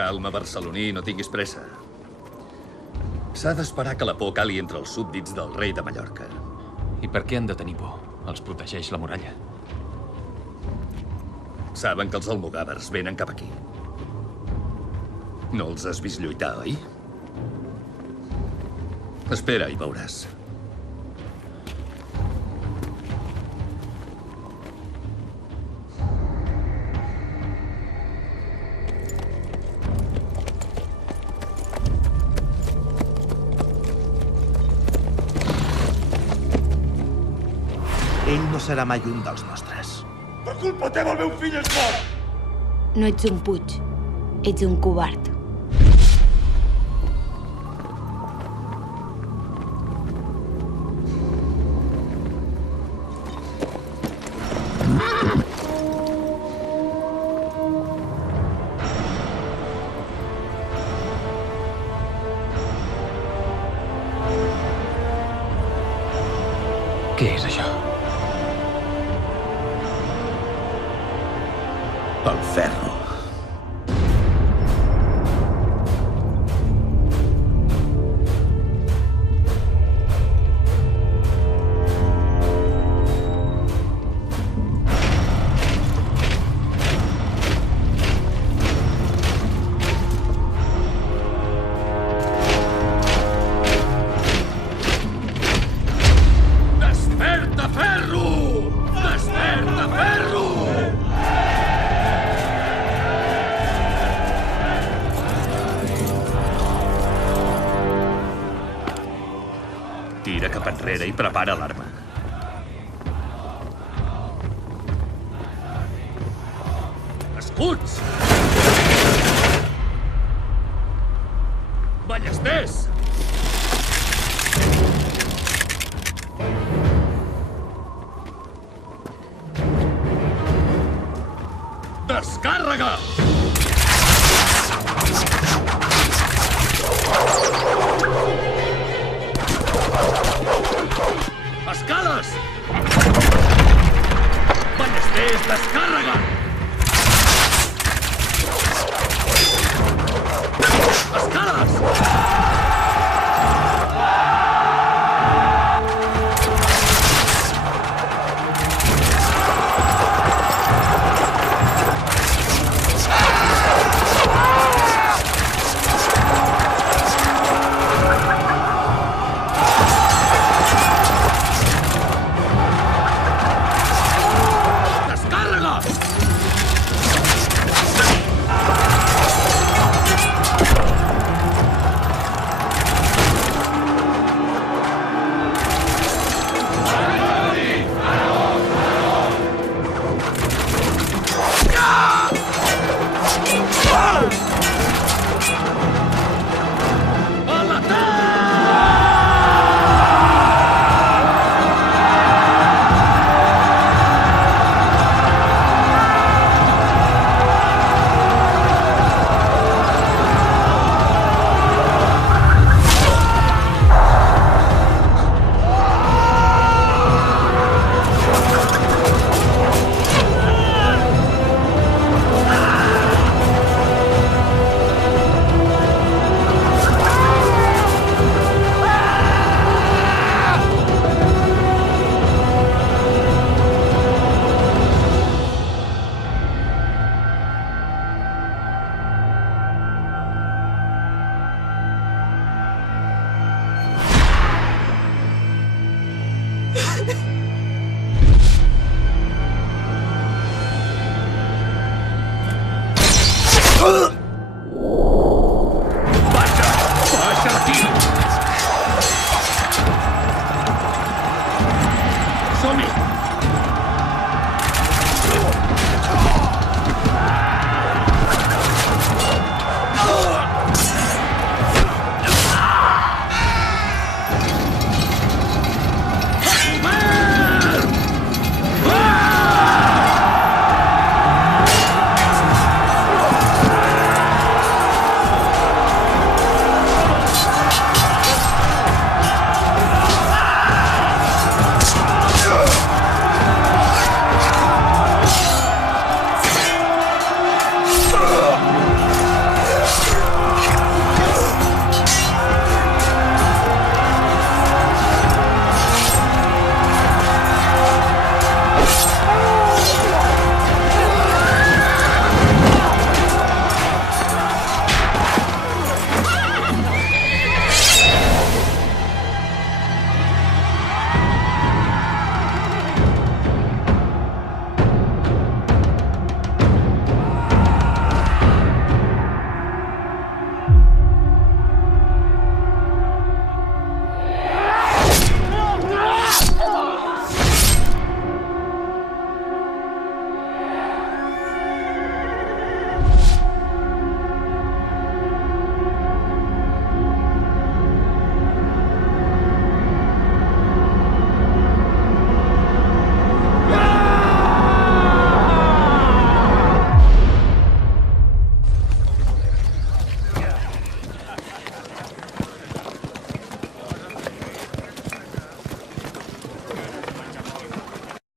Calma, barceloní, no tinguis pressa. S'ha d'esperar que la por cali entre els súbdits del rei de Mallorca. I per què han de tenir por? Els protegeix la muralla. Saben que els almogàvers venen cap aquí. No els has vist lluitar, oi? Espera i veuràs. Ell no serà mai un dels nostres. Per culpa teva el meu fill és mort! No ets un Puig, ets un covard. Què és això? El ferro. Desperta, ferro! Desperta, ferro! Tira cap enrere i prepara l'arma. Escuts! Ballesters! Descàrrega! Escales! Ballesters, descàrrega! Escales! Descàrrega! A l'atac! Ugh!